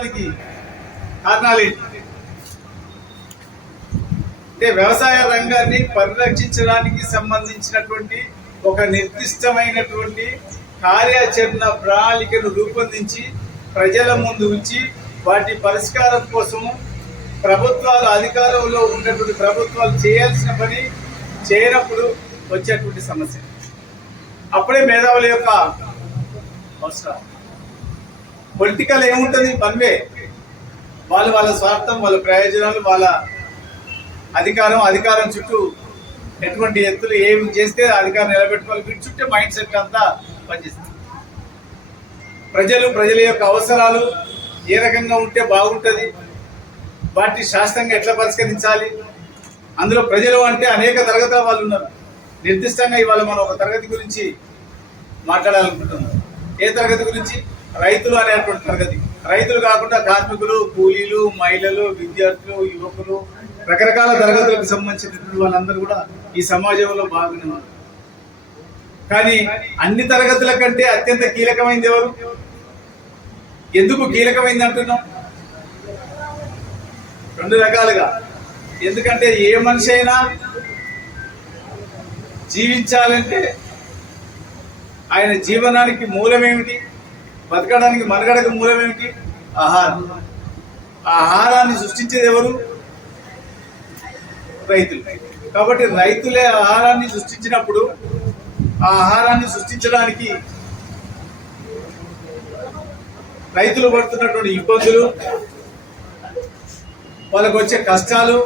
రావడానికి కారణాలు ఏంటి? అంటే వ్యవసాయ రంగాన్ని పరిరక్షించడానికి సంబంధించినటువంటి ఒక నిర్దిష్టమైనటువంటి కార్యాచరణ ప్రణాళికను రూపొందించి ప్రజల ముందు ఉంచి వాటి పరిష్కారం కోసం ప్రభుత్వాలు అధికారంలో ఉన్నటువంటి ప్రభుత్వాలు చేయాల్సిన పని చేయనప్పుడు వచ్చేటువంటి సమస్య. అప్పుడే మేధావుల యొక్క అవసరం పొలిటికల్ ఏముంటుంది? పనివే. వాళ్ళు వాళ్ళ స్వార్థం వాళ్ళ ప్రయోజనాలు వాళ్ళ అధికారం అధికారం చుట్టూ ఎటువంటి ఎత్తులు ఏమి చేస్తే అధికారం నిలబెట్టుకోవాలి? వీటి చుట్టే మైండ్ సెట్ అంతా పనిచేస్తుంది. ప్రజలు ప్రజల యొక్క అవసరాలు ఏ రకంగా ఉంటే బాగుంటుంది? వాటిని శాస్త్రంగా ఎట్లా పరిష్కరించాలి? అందులో ప్రజలు అంటే అనేక తరగతుల వాళ్ళు ఉన్నారు. నిర్దిష్టంగా ఇవాళ మనం ఒక తరగతి గురించి మాట్లాడాలనుకుంటున్నాం. ఏ తరగతి గురించి? రైతులు అనేటువంటి తరగతి రైతులు కాకుండా కార్మికులు కూలీలు మహిళలు విద్యార్థులు యువకులు రకరకాల తరగతులకు సంబంధించినటువంటి వాళ్ళందరూ కూడా ఈ సమాజంలో బాగానే కానీ అన్ని తరగతుల కంటే అత్యంత కీలకమైనది ఎవరు? ఎందుకు కీలకమైంది అంటున్నాం? రెండు రకాలుగా. ఎందుకంటే ఏ మనిషి అయినా జీవించాలంటే ఆయన జీవనానికి మూలమేమిటి? బతకడానికి మనగడకు మూలమేమిటి ఆహారం. ఆ ఆహారాన్ని సృష్టించేది ఎవరు? రైతులు. కాబట్టి రైతులే ఆహారాన్ని సృష్టించినప్పుడు ఆ ఆహారాన్ని సృష్టించడానికి రైతులు పడుతున్నటువంటి ఇబ్బందులు వాళ్ళకు వచ్చే కష్టాలు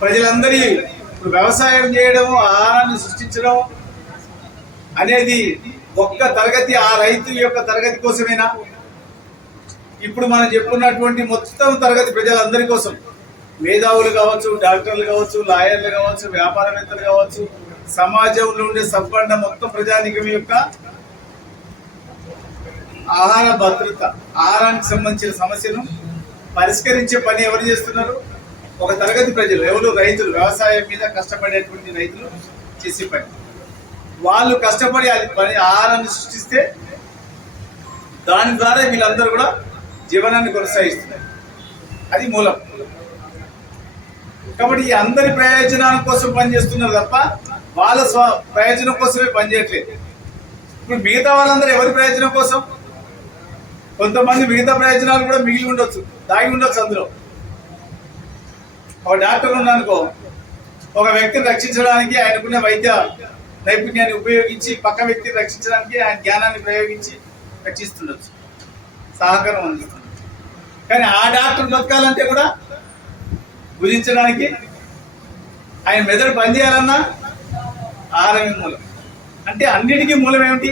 ప్రజలందరి ఇప్పుడు వ్యవసాయం చేయడం ఆహారాన్ని సృష్టించడం అనేది ఒక్క తరగతి ఆ రైతు యొక్క తరగతి కోసమేనా? ఇప్పుడు మనం చెప్పుకున్నటువంటి మొత్తం తరగతి ప్రజలందరి కోసం మేధావులు కావచ్చు డాక్టర్లు కావచ్చు లాయర్లు కావచ్చు వ్యాపారవేత్తలు కావచ్చు సమాజంలో ఉండే సంపన్న మొత్తం ప్రజానికం యొక్క ఆహార భద్రత ఆహారానికి సంబంధించిన సమస్యను పరిష్కరించే పని ఎవరు చేస్తున్నారు? ఒక తరగతి ప్రజలు ఎవరు? రైతులు వ్యవసాయం మీద కష్టపడేటువంటి రైతులు చేసే పని. వాళ్ళు కష్టపడి అది పని ఆహారాన్ని సృష్టిస్తే దాని ద్వారా వీళ్ళందరూ కూడా జీవనాన్ని కొనసాగిస్తున్నారు. అది మూలం. కాబట్టి ఈ అందరి ప్రయోజనాల కోసం పనిచేస్తున్నారు తప్ప వాళ్ళ స్వ ప్రయోజనం కోసమే పనిచేయట్లేదు ఇప్పుడు మిగతా వాళ్ళందరూ ఎవరి ప్రయోజనం కోసం? కొంతమంది మిగతా ప్రయోజనాలు కూడా మిగిలి ఉండొచ్చు దాగి ఉండొచ్చు అందులో. ఒక డాక్టర్ ఉన్నానుకో ఒక వ్యక్తిని రక్షించడానికి ఆయనకున్న వైద్య నైపుణ్యాన్ని ఉపయోగించి పక్క వ్యక్తిని రక్షించడానికి ఆయన జ్ఞానాన్ని ప్రయోగించి రక్షిస్తుండొచ్చు. సహకారం అందిస్తుంది కానీ ఆ డాక్టర్ బతకాలంటే కూడా భుజించడానికి ఆయన మెదడు పనిచేయాలన్నా ఆహారమే మూలం. అంటే అన్నిటికీ మూలం ఏమిటి?